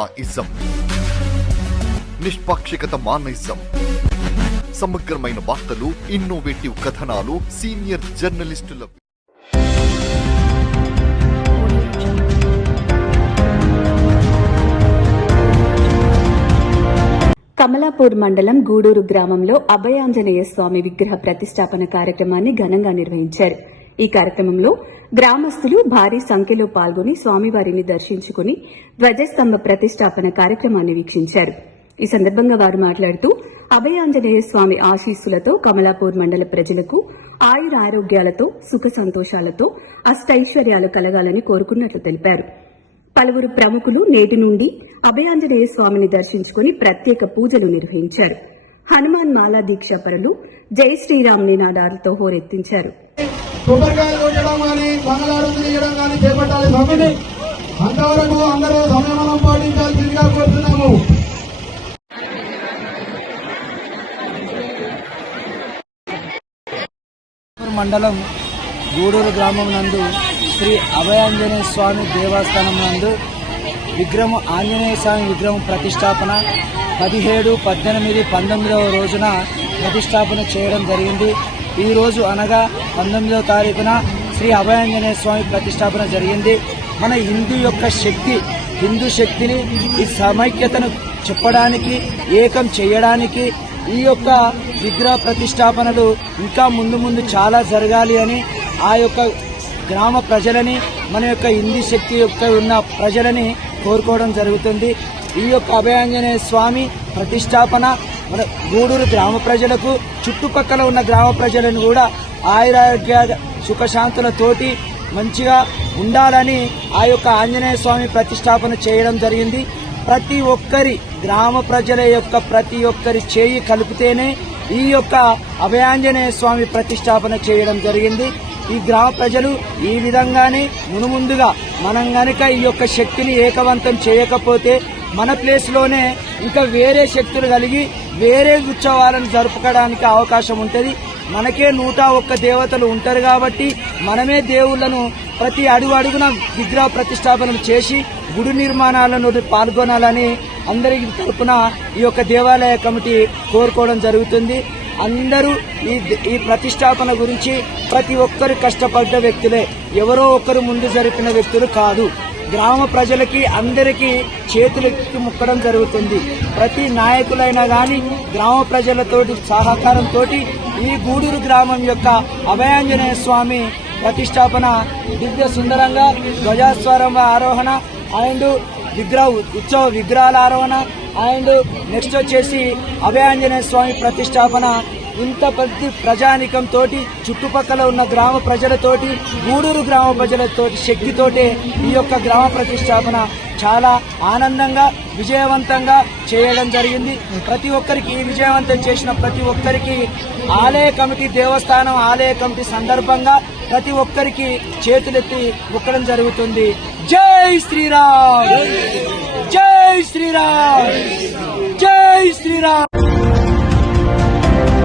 Ism నిష్పాక్షికత మానయిజం సమగ్రమైన వార్తలు, innovative కథనాలు, సీనియర్ జర్నలిస్టుల కమలాపూర్ మండలం గూడూరు గ్రామంలో అభయాంజనేయ స్వామి విగ్రహ ప్రతిష్టాపన కార్యక్రమాన్ని ఘనంగా నిర్వహించారు. ఈ కార్యక్రమంలో గ్రామస్తులు భారీ సంఖ్యలో పాల్గొని స్వామివారిని దర్శించుకుని ధ్వజస్తంభ ప్రతిష్టాపన కార్యక్రమాన్ని వీక్షించారు. ఈ సందర్భంగా వారు మాట్లాడుతూ అభయాంజనేయ స్వామి ఆశీస్సులతో కమలాపూర్ మండల ప్రజలకు ఆయురారోగ్యాలతో సుఖ సంతోషాలతో అష్టైశ్వర్యాలు కలగాలని కోరుకున్నట్లు తెలిపారు. పలువురు ప్రముఖులు నేటి నుండి అభయాంజనేయ స్వామిని దర్శించుకుని ప్రత్యేక పూజలు నిర్వహించారు. హనుమాన్ మాలా దీక్షాపరులు జై శ్రీరామ్ నినాదాలతో హోరెత్తించారు. కొబ్బరికాయలు కొట్టడం కానీ మంగళారతులు చేయడం కానీ చేపట్టాలి. స్వామిని అంతవరకు అందరూ సంయమనం పాటించాల్సిందిగా కోరుతున్నాము. మండలం గూడూరు గ్రామం నందు శ్రీ అభయాంజనేయ స్వామి దేవస్థానం నందు విగ్రహం ఆంజనేయ స్వామి విగ్రహం ప్రతిష్టాపన 17, 18, 19వ రోజున ప్రతిష్టాపన చేయడం జరిగింది. ఈ రోజు అనగా 19వ తారీఖున శ్రీ అభయాంజనేయ స్వామి ప్రతిష్టాపన జరిగింది. మన హిందూ శక్తిని ఈ సమైక్యతను చెప్పడానికి, ఏకం చేయడానికి ఈ యొక్క విగ్రహ ప్రతిష్టాపనలు ఇంకా ముందు చాలా జరగాలి అని ఆ యొక్క గ్రామ ప్రజలని, మన యొక్క హిందూ శక్తి యొక్క ఉన్న ప్రజలని కోరుకోవడం జరుగుతుంది. ఈ యొక్క అభయాంజనేయ స్వామి ప్రతిష్టాపన మన గూడూరు గ్రామ ప్రజలకు, చుట్టుపక్కల ఉన్న గ్రామ ప్రజలను కూడా ఆయురారోగ్య సుఖశాంతులతోటి మంచిగా ఉండాలని ఆ యొక్క ఆంజనేయ స్వామి ప్రతిష్టాపన చేయడం జరిగింది. ప్రతి ఒక్కరి గ్రామ ప్రజల యొక్క ప్రతి ఒక్కరి చేయి కలిపితేనే ఈ యొక్క అభయాంజనేయ స్వామి ప్రతిష్టాపన చేయడం జరిగింది. ఈ గ్రామ ప్రజలు ఈ విధంగానే మునుముందుగా మనం గనక ఈ యొక్క శక్తిని ఏకవంతం చేయకపోతే మన ప్లేస్ లోనే ఇంకా వేరే శక్తులు కలిగి వేరే ఉత్సవాలను జరుపుకోవడానికి అవకాశం ఉంటుంది. మనకే 101 దేవతలు ఉంటారు కాబట్టి మనమే దేవుళ్లను ప్రతి అడుగున విగ్రహ ప్రతిష్టాపనలు చేసి గుడి నిర్మాణాలను పాల్గొనాలని అందరి తరపున ఈ యొక్క దేవాలయ కమిటీ కోరుకోవడం జరుగుతుంది. అందరూ ఈ ప్రతిష్టాపన గురించి ప్రతి ఒక్కరు కష్టపడ్డ వ్యక్తులే, ఎవరో ఒకరు ముందు జరిపిన వ్యక్తులు కాదు. గ్రామ ప్రజలకి అందరికీ చేతులెత్తి ముక్కడం జరుగుతుంది. ప్రతి నాయకులైనా గాని గ్రామ ప్రజలతోటి సహకారంతో ఈ గూడూరు గ్రామం యొక్క అభయాంజనేయ స్వామి ప్రతిష్టాపన దివ్య సుందరంగా ధ్వజస్వరం ఆరోహణ అండ్ విగ్రహాల ఆరోహణ అండ్ నెక్స్ట్ వచ్చేసి అభయాంజనేయ స్వామి ప్రతిష్టాపన ఇంత పెద్ద ప్రజానికంతో, చుట్టుపక్కల ఉన్న గ్రామ ప్రజలతోటి, గూడూరు గ్రామ ప్రజలతోటి శక్తితోటే ఈ యొక్క గ్రామ ప్రతిష్టాపన చాలా ఆనందంగా విజయవంతంగా చేయడం జరిగింది. ప్రతి ఒక్కరికి ఈ విజయవంతం చేసిన ప్రతి ఒక్కరికి ఆలయ కమిటీ, దేవస్థానం ఆలయ కమిటీ సందర్భంగా ప్రతి ఒక్కరికి చేతులెత్తి మొక్కడం జరుగుతుంది. జై శ్రీరామ్, జై శ్రీరామ్, జై శ్రీరామ్.